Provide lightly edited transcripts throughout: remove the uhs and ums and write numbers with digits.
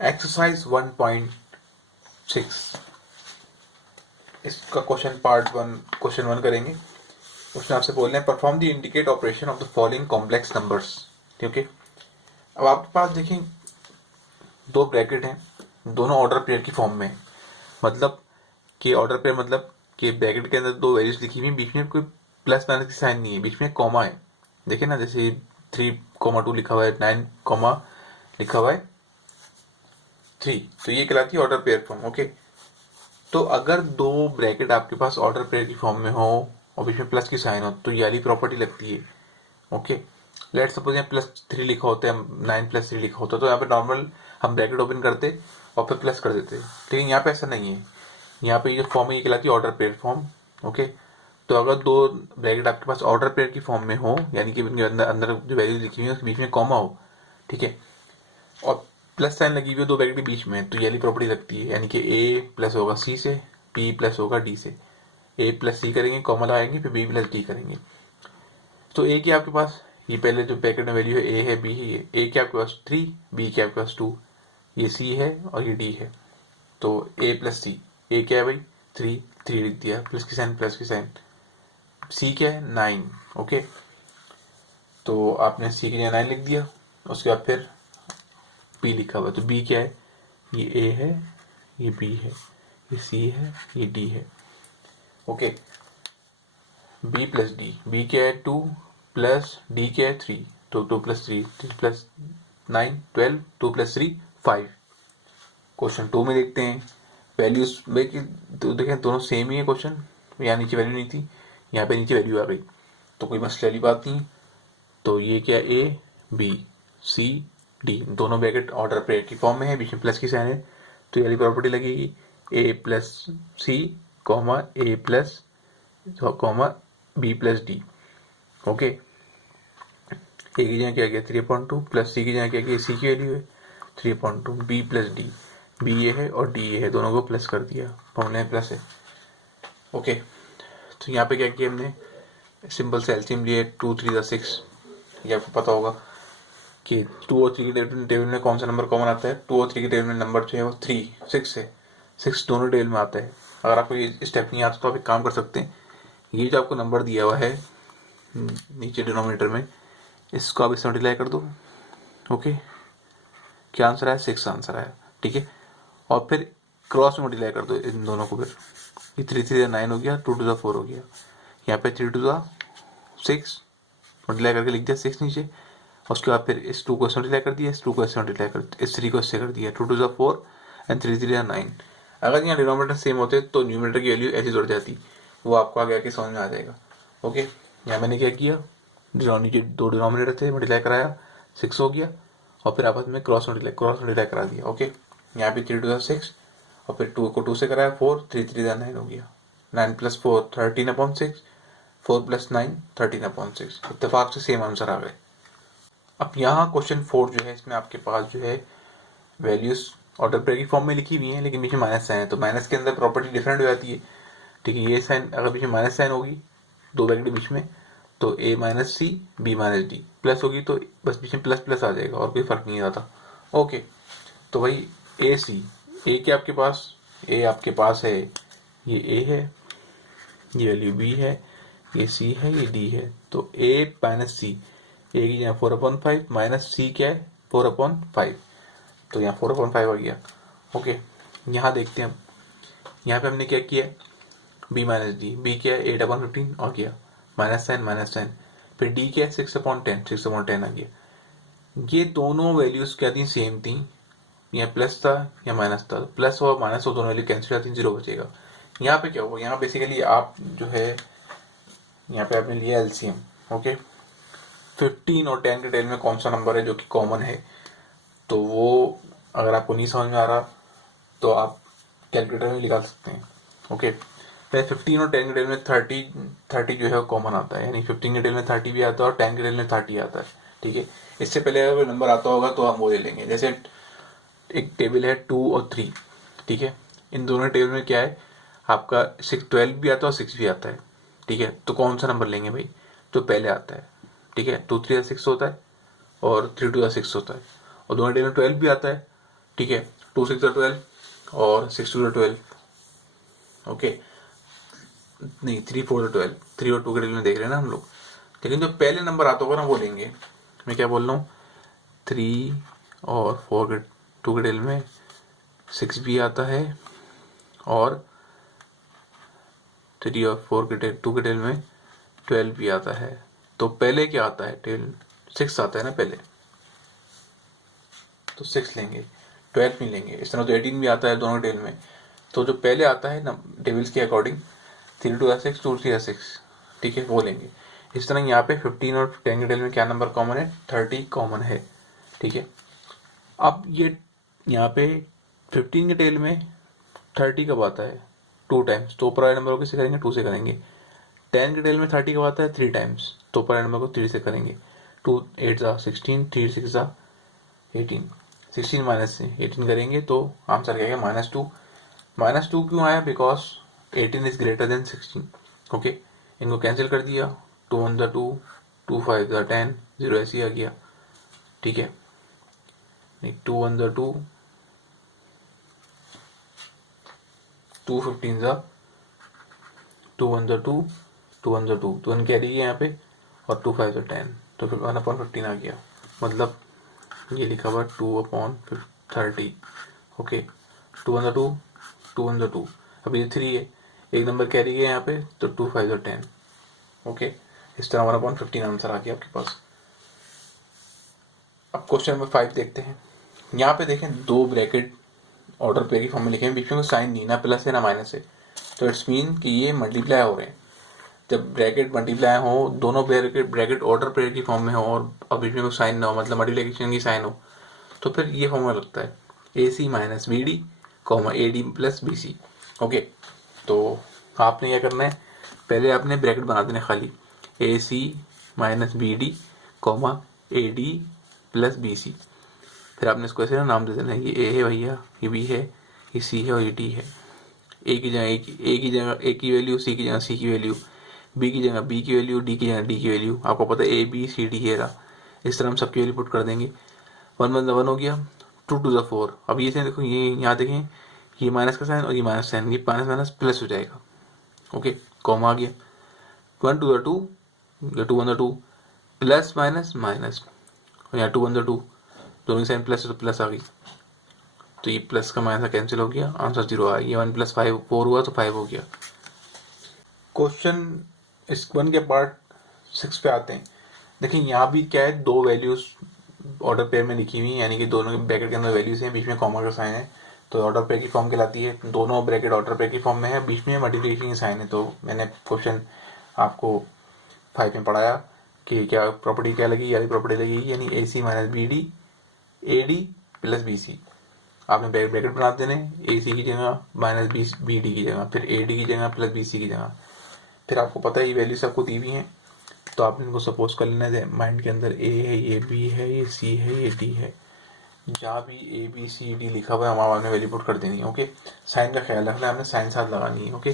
Exercise 1.6 इसका question one करेंगे। उसमें आपसे बोल रहे हैं perform the indicate operation of the following complex numbers. ठीक है, अब आपके पास देखें दो ब्रैकेट हैं, दोनों ऑर्डर पेयर की फॉर्म में है। मतलब कि ऑर्डर पेयर मतलब कि ब्रैकेट के अंदर दो वैल्यूज लिखी हुई, बीच में कोई प्लस माइनस की साइन नहीं है, बीच में कॉमा है। देखिए ना, जैसे 3,2 लिखा हुआ है, 9, लिखा हुआ है 3, तो ये कहलाती है ऑर्डर पेयर फॉर्म। ओके, तो अगर दो ब्रैकेट आपके पास ऑर्डर पेयर की फॉर्म में हो और बीच में प्लस की साइन हो तो ये वाली प्रॉपर्टी लगती है। ओके, लेट सपोज यहाँ +3 लिखा होता है, 9+3 लिखा होता है, तो यहाँ पे नॉर्मल हम ब्रैकेट ओपन करते और फिर प्लस कर देते, लेकिन यहाँ पे ऐसा नहीं है। यहाँ पे ये फॉर्म है, ये कहलाती है ऑर्डर पेयर फॉर्म। ओके, तो अगर दो ब्रैकेट आपके पास ऑर्डर पेयर की फॉर्म में हो, यानी कि उनके अंदर अंदर जो वैल्यू लिखी हुई है उसके बीच में कॉमा हो, ठीक है, और प्लस साइन लगी हुई है दो ब्रैकेट के बीच में, तो ये वाली प्रॉपर्टी लगती है। यानी कि A प्लस होगा C से, B प्लस होगा D से। A प्लस C करेंगे, कॉमा लगाएंगे, फिर B प्लस D करेंगे। तो A की आपके पास ये पहले जो ब्रैकेट में वैल्यू है A है, B है, ये A के आपके पास 3, B के आपके पास 2, ये C है और ये D है। तो A प्लस C, A क्या है भाई 3 लिख दिया, प्लस की साइन, C क्या है 9। ओके, तो आपने C की जगह 9 लिख दिया, उसके बाद फिर B लिखा हुआ है, तो B क्या है, ये A है, ये B है, ये C है, ये D है। Okay, B plus D, B क्या है 2 प्लस D क्या है 3, तो 2 प्लस 3 प्लस 9 12, 2 प्लस 3 5। क्वेश्चन 2 में देखते हैं वैल्यूज तो देखें दोनों सेम ही है क्वेश्चन, यहाँ नीचे वैल्यू नहीं थी, यहाँ पे नीचे वैल्यू आ गई, तो कोई मसले वाली बात नहीं। तो ये क्या A B C D दोनों ब्रैकेट ऑर्डर पेयर की फॉर्म में है, बीच में प्लस की साइन है, तो ये वाली प्रॉपर्टी लगेगी A plus C comma A plus comma B plus D। Okay, A की जगह क्या गया 3/2 प्लस C की जगह क्या गया, C की वैल्यू है 3/2, B प्लस D, B ये है और D ये है, दोनों को प्लस कर दिया, फॉर्मूले में प्लस है। ओके, तो यहाँ पे क्या किया हमने, सिंपल से एलसीएम लिए, 2 3 6। ये आपको पता होगा कि 2 और 3 के टेबल में कौन सा नंबर कॉमन आता है, 2 और 3 के टेबल में नंबर जो है वो 3 6 है, 6 दोनों टेबल में आता है। अगर आपको ये स्टेप नहीं आता तो आप एक काम कर सकते हैं, ये जो आपको नंबर दिया हुआ है नीचे डिनोमिनेटर में, इसको आप इससे मल्टीप्लाई कर दो। ओके, क्या आंसर आया 6 आंसर आया, ठीक है, और फिर क्रॉस में मल्टीप्लाई कर दो इन दोनों को, फिर ये 3 3 9 हो गया, 2 2 4 हो गया, यहाँ पे 3 2 6 मल्टीप्लाई करके लिख दिया 6 नीचे, उसके बाद फिर इस 2 को मल्टीप्लाई कर दिया, इस 2 को इससे मल्टीप्लाई कर, इस 3 को इससे कर दिया, 2 2 4 एंड 3 3 9। अगर यहाँ डिनोमिनेटर सेम होते तो न्यूमरेटर की वैल्यू ऐसी जुड़ जाती, वो आपको आगे आके समझ में आ जाएगा। ओके, यहाँ मैंने क्या किया, नीचे दो डिनोमिनेटर थे, मल्टीप्लाई कराया 6 हो गया, और फिर आपस में क्रॉस मल्टीप्लाई करा दिया। ओके, यहाँ पे 3 2 6 और फिर 2 को 2 से कराया 4, 3 3 9 हो गया, 9 प्लस 4 13/6, 4 प्लस 9 13/6, इत्तेफाक से सेम आंसर आ गए। अब यहाँ क्वेश्चन 4 जो है, इसमें आपके पास जो है वैल्यूज ऑर्डर पेयर की फॉर्म में लिखी हुई है, लेकिन बीच में माइनस साइन है, तो माइनस के अंदर प्रॉपर्टी डिफरेंट हो जाती है। ठीक है, ये साइन अगर बीच में माइनस साइन होगी दो ब्रैकेट के बीच में, तो A minus C B minus D, plus होगी तो बस बीच में प्लस प्लस आ जाएगा और कोई फर्क नहीं आता। ओके, तो भाई A C, A के आपके पास, A आपके पास है, ये A है, ये वैल्यू B है, ये C है, ये D है, तो A माइनस C, A की जगह 4/5 माइनस C क्या है 4/5, तो यहाँ 4/5 आ गया। ओके, यहाँ देखते हैं, यहाँ पे हमने क्या किया, B माइनस D, B क्या है 8/15 आ गया, माइनस साइन, फिर D क्या है 6/10 आ गया। ये दोनों वैल्यूज क्या थी, सेम थी, या प्लस था या माइनस था, प्लस और माइनस हो दोनों वैल्यू कैंसिल आती, 0 बचेगा। यहाँ पे क्या होगा, यहाँ बेसिकली आप जो है, यहाँ पे आपने लिया एलसीएम। ओके, 15 और 10 के टेल में कौन सा नंबर है जो कि कॉमन है, तो वो अगर आपको नहीं समझ में आ रहा तो आप कैलकुलेटर में निकाल सकते हैं। ओके, 15 और 10 के टेल में 30 जो है कॉमन आता है, यानी 15 के टेल में 30 भी आता है और 10 के टेल में 30 आता है। ठीक है, इससे पहले अगर नंबर आता होगा तो हम वो ले लेंगे, जैसे एक टेबल है 2 और 3, ठीक है, इन दोनों टेबल में क्या है आपका 12 भी आता है और 6 भी आता है। ठीक है, तो कौन सा नंबर लेंगे भाई, तो पहले आता है। ठीक है, 2 3 6 होता है और 3 2 6 होता है, और दोनों टेबल में 12 भी आता है। ठीक है, 2 6 12 और 6 2 12, ओके, नहीं 3 4 12, 3 और 2 के डिटेल में देख रहे हैं ना हम लोग। लेकिन जो पहले नंबर आता होगा ना वो लेंगे। मैं क्या बोल रहा हूँ, 3 और 4 के 2 के डिटेल में 6 भी आता है और 3 और 4 के 2 के डिटेल में 12 भी आता है। तो पहले क्या आता है, टेल 6 आता है ना पहले, तो 6 लेंगे, 12 नहीं लेंगे। इस तरह तो 18 भी आता है दोनों टेल में। तो जो पहले आता है ना टेबल्स के अकॉर्डिंग 3 2 6 2 3 6, ठीक है, वो लेंगे। इस तरह यहाँ पे 15 और 10 के टेल में क्या नंबर कॉमन है, 30 कॉमन है, ठीक है। अब ये यहाँ पे 15 के टेल में 30 कब आता है, 2 टाइम्स, तो ऊपर वाले नंबर को किससे करेंगे, 2 से करेंगे। 10 के टेल में 30 कब आता है, 3 टाइम्स, तो ऊपर वाले नंबर को 3 से करेंगे। 2 8 16, 3 6 18, 16 माइनस से 18 करेंगे तो आंसर क्या आएगा, -2। -2 क्यों आया, because 18 is greater than 16, okay. इनको कैंसिल कर दिया, 2 1 2, 2 5 10, 0 ऐसे ही आ गया, ठीक है। 2 1 2, 2 15 2 1 2, 2 1 2, तो 1 कैरी है यहाँ पे, और 2 5 10, तो फिर 1/15 आ गया। मतलब ये लिखा हुआ 2/30, ओके। 2 1 2, 2 1 2, अब ये 3 है, एक नंबर कैरी है यहाँ पे, तो 2 5 10, ओके। इस तरह 1/15 आंसर आ गया आपके पास। अब क्वेश्चन नंबर 5 देखते हैं। यहाँ पे देखें दो ब्रैकेट ऑर्डर पेयर की फॉर्म में लिखे हैं, बीच में कोई साइन नहीं, ना प्लस है ना माइनस है, तो इट्स मीन कि ये मल्टीप्लाई हो रहे हैं। जब ब्रैकेट मल्टीप्लाई हो, दोनों ब्रैकेट ऑर्डर पेयर की फॉर्म में हो और बीच में कोई साइन ना हो, मतलब मल्टीप्लिकेशन की साइन हो, तो फिर ये फॉर्मूला लगता है AC minus BD comma AD plus BC, okay. तो आपने क्या करना है, पहले आपने ब्रैकेट बना देना खाली, AC minus BD comma AD plus BC। फिर आपने इसको ऐसे ना नाम दे देना, ये A है भैया, ये B है, ये C है और ये D है। A की जगह A की वैल्यू, C की जगह C की वैल्यू, B की जगह B की वैल्यू, D की जगह D की वैल्यू। आपको पता है ABCD है रहा, इस तरह हम सबकी वैल्यू पुट कर देंगे। 1 1 1 हो गया, 2 2 4। अब ये देखो, ये यहाँ देखें, ये माइनस का साइन और ये माइनस साइन, ये माइनस माइनस प्लस हो जाएगा, ओके। कॉमा आ गया, 1 2 2, 2 1 2, प्लस माइनस माइनस, यहाँ 2 1 2, दोनों साइन प्लस तो प्लस आ गई, तो ये प्लस का माइनस कैंसिल हो गया, आंसर 0 आ गया। 1 + 5 4 हुआ तो 5 हो गया। क्वेश्चन इस 1 के पार्ट 6 पे आते हैं। देखिए यहाँ भी क्या है, दो वैल्यूज ऑर्डर पेयर में लिखी हुई, यानी कि दोनों के ब्रैकेट के अंदर वैल्यूज हैं, बीच में कॉमा का साइन है, तो ऑर्डर पेयर की फॉर्म कहलाती है। दोनों ब्रैकेट ऑर्डर पेयर की फॉर्म में है, बीच में मल्टीप्लिकेशन की साइन है। तो मैंने क्वेश्चन आपको 5 में पढ़ाया कि क्या प्रॉपर्टी क्या लगी, यानी प्रॉपर्टी लगी यानी AC minus BD AD plus BC। आपने ब्रैकेट बना देने, AC की जगह माइनस BD की जगह, फिर AD की जगह प्लस BC की जगह। फिर आपको पता है ये वैल्यूज आपको दी हुई हैं, तो आप इनको सपोज कर लेना है माइंड के अंदर, A है, ये B है, ये C है, ये D है। जहाँ भी ABCD लिखा हुआ है हमारा आपने वैल्यू पुट कर देनी है, ओके। साइन का ख्याल रखना है, आपने साइन साथ लगानी है, ओके।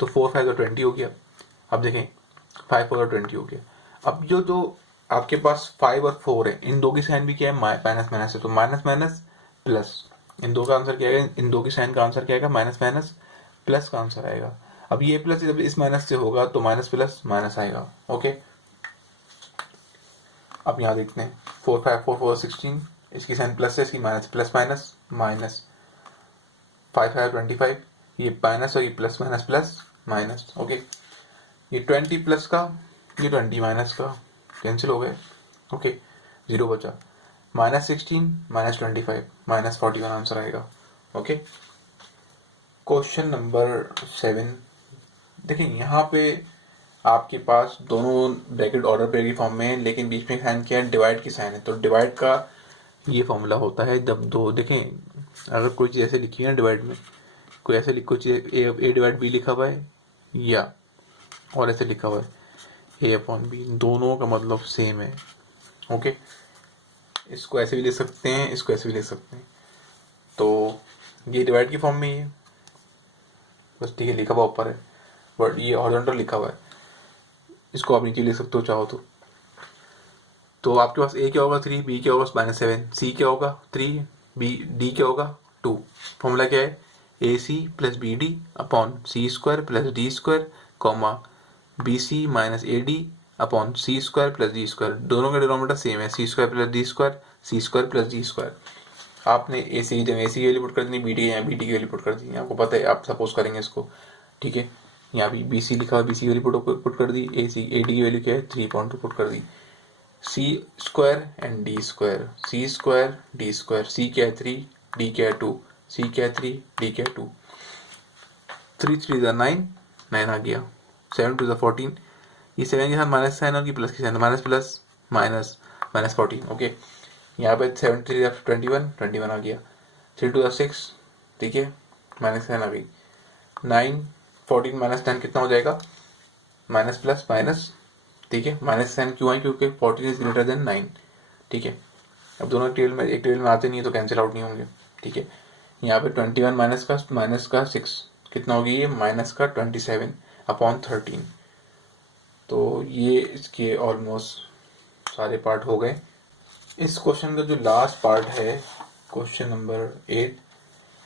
तो 4 5 और 20 हो गया। अब देखें 5 4 और 20 हो गया। अब जो आपके पास 5 और 4 है, इन दो की साइन भी क्या है, माइनस माइनस है, तो माइनस माइनस प्लस, इन दो का आंसर क्या आएगा, इन दो की साइन का आंसर क्या आएगा, माइनस माइनस प्लस का आंसर आएगा। अब ये प्लस जब इस माइनस से होगा तो माइनस प्लस माइनस आएगा, ओके। अब यहाँ देखते हैं 4 5 4 4 16, इसकी साइन प्लस है, इसकी माइनस, प्लस माइनस माइनस, 5 5 25, ये माइनस और ये plus minus plus minus, okay. ये 20 प्लस का, ये 20 माइनस का कैंसिल हो गए, ओके। 0 बचा, -16 -25 -41 आंसर आएगा, ओके। क्वेश्चन नंबर 7 देखिए, यहाँ पे आपके पास दोनों ब्रैकेट ऑर्डर पेयर की फॉर्म में है, लेकिन बीच में साइन क्या है, डिवाइड की साइन है। तो डिवाइड का ये फॉर्मूला होता है, जब दो देखें, अगर कोई चीज़ ऐसे लिखी है ना डिवाइड में, कोई ऐसे कोई चीज़ A डिवाइड B लिखा हुआ है, या और ऐसे लिखा हुआ है A/B, दोनों का मतलब सेम है, ओके। इसको ऐसे भी लिख सकते हैं, इसको ऐसे भी लिख सकते हैं। तो ये डिवाइड की फॉर्म में ही है, बस ठीक है, लिखा हुआ ऊपर है, बट ये हॉरिजॉन्टल लिखा हुआ है, इसको आप नीचे लिख सकते हो चाहो तो आपके पास A क्या होगा 3, B क्या होगा -7, C क्या होगा 3, डी क्या होगा 2। फॉर्मूला क्या है A C plus B D upon C square plus D square comma B C minus A D upon C square plus D square. दोनों का डिनोमिनेटर सेम है, C square plus D square, C square plus D square. आपने A सी की जगह ए सी की value put कर दी, B D यहाँ B D की वैल्यू पुट कर दी, आपको पता है आप सपोज करेंगे इसको, ठीक है। यहाँ भी बी सी लिखा हुआ, बी सी की वैल्यू पुट कर दी, ए सी ए डी की वैल्यू क्या है 3.2 पुट कर दी। C square and D square, C square D square, C क्या है 3, डी क्या है 2, सी क्या है 3, डी क्या है 2, 3 3 9, 9 आ गया, 7 2 14, ये 7 के साथ माइनस साइन और प्लस के साथ minus plus minus minus 14, okay. यहाँ पे 7 3 21, 21 आ गया, 3 2 6, ठीक है, माइनस साइन आ गई, 9 14 माइनस 10 कितना हो जाएगा, माइनस प्लस माइनस, ठीक है। माइनस साइन क्यों है, क्योंकि 14 इज ग्रेटर देन 9, ठीक है। अब दोनों एक टेबल में आते नहीं है तो कैंसिल आउट नहीं होंगे, ठीक है। यहाँ पे 21 माइनस का 6 कितना होगी, ये माइनस का 27 अपॉन 13। तो ये इसके ऑलमोस्ट सारे पार्ट हो गए। इस क्वेश्चन का जो लास्ट पार्ट है, क्वेश्चन नंबर 8,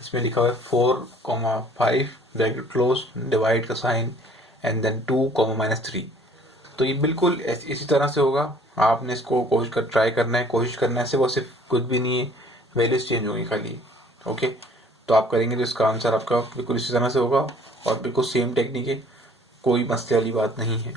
इसमें लिखा हुआ है 4,5 ब्रैकेट क्लोज, डिवाइड का साइन एंड देन 2,-3। तो ये बिल्कुल इसी तरह से होगा। आपने इसको ट्राई करना है, कोशिश करना है, सिर्फ और सिर्फ कुछ भी नहीं है, वैल्यूज चेंज होंगी खाली, ओके। तो आप करेंगे तो इसका आंसर आपका बिल्कुल इसी तरह से होगा और बिल्कुल सेम टेक्निक है, कोई मसले वाली बात नहीं है।